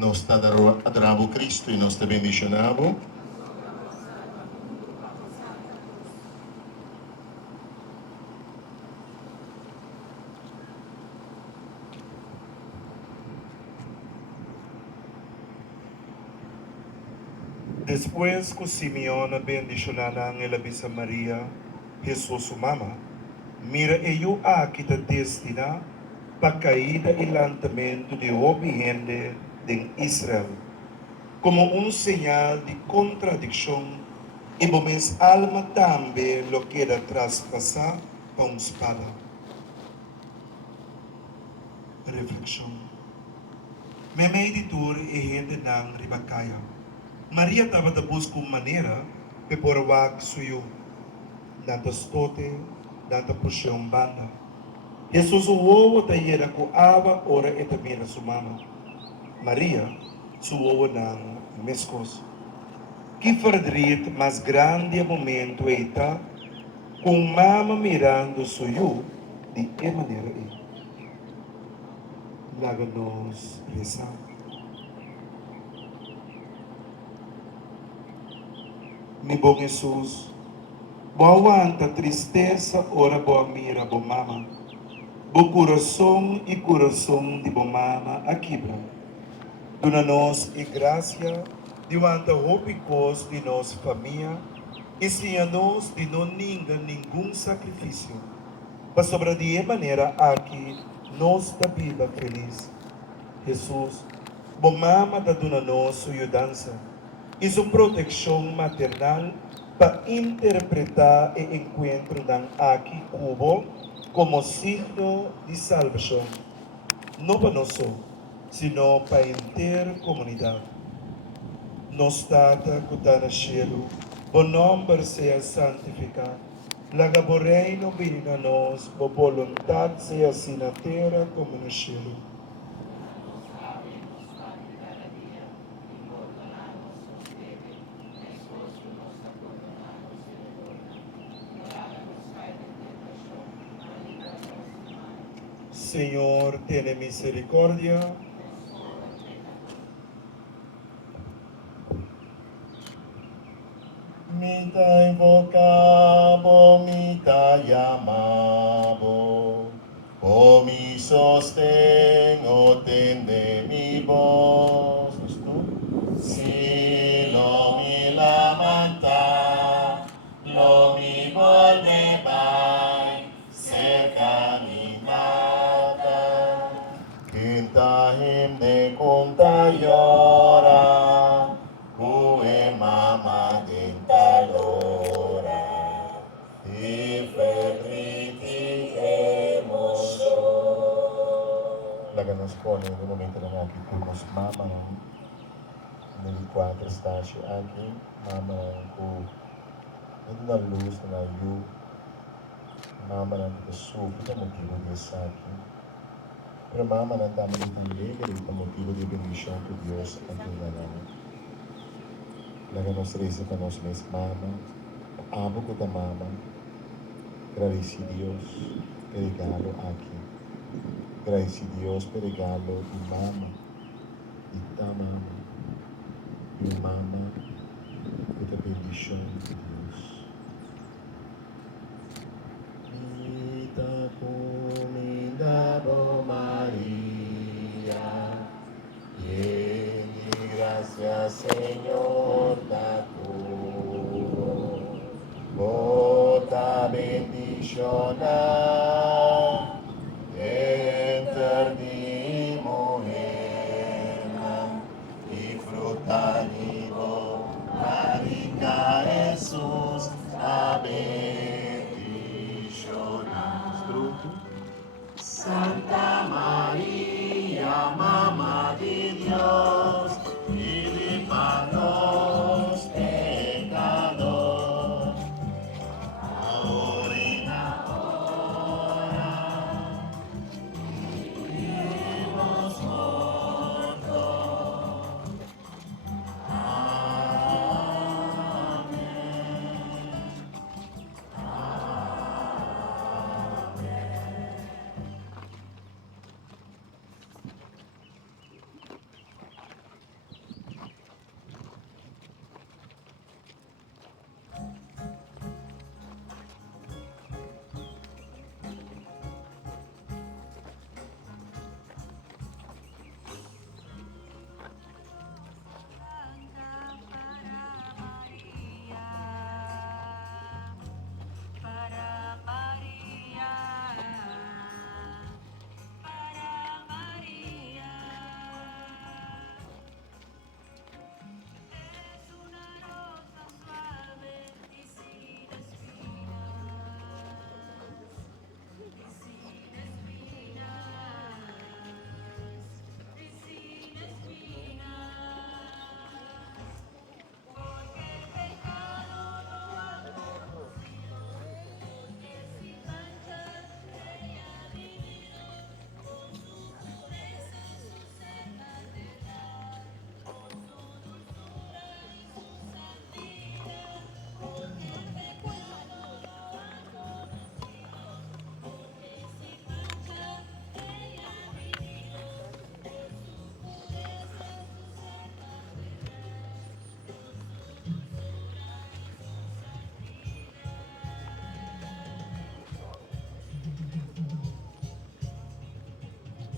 Nos adoramos Cristo y nos te bendicionamos. Después que Simeón bendicionara en la Visa María, Jesús su mamá, mira ello aquí te destina para caída y lanzamiento de obediente de Israel, como un señal de contradicción, y mis alma también lo queda traspasar con espada. Reflexión. Me meditor e gente nang ribakaya. Maria estava da busca uma maneira de por wak suyo, danta stote, danta puxão banda. Jesus o ovo ta yera ku aba ora eta mira sumama. Maria, su ovo nang mescos. Que verdriet mais grande momento eta, com mama mirando suyo, de que maneira é. Laga-nos rezar. Mi bom Jesus, boa anta tristeza, ora boa mira, boa mama. Bo coração e coração de boa mama, aqui, bra. Dona-nos e graça, de anta roupicos de nossa família, e senha-nos de não ninga nenhum sacrifício. Para sobre de maneira aqui, nós da vida feliz. Jesus, boa mama da dona-nos sua ajudança. E sua proteção maternal para interpretar e encontro dan aqui cubo como signo de salvação, não para nós, sino para a inteira comunidade. Nos data que está no cielo, o nome seja santificado. Laga o reino venha a nós, a vontade seja assim na terra como no cielo. Senhor, tenha misericórdia. Mita invocabo, mita llamabo, o mi sostén, o tende mi voz. Si lo mi lamenta, lo mi volve vai, cerca mi mata. Quinta himne conta llora, cue mama dentalora, e ferriti emotion. La que nos pone en un momento en el que fuimos mama, nel quadro stage aqui, mama com na luz, na luz, mama na que sofre, motivo de estar aqui. Pero mama na também está alegre, por motivo de bendição que Deus ha dado. La que nos reza para nós mesmos, mama, amo que mama, agradeci Deus pelo regalo aqui. Agradeci Deus pelo regalo de mama, de ta mama, de mama, que te bendição de Deus. Mita comida Maria, lleni gracias Señor da tu, bota bendición a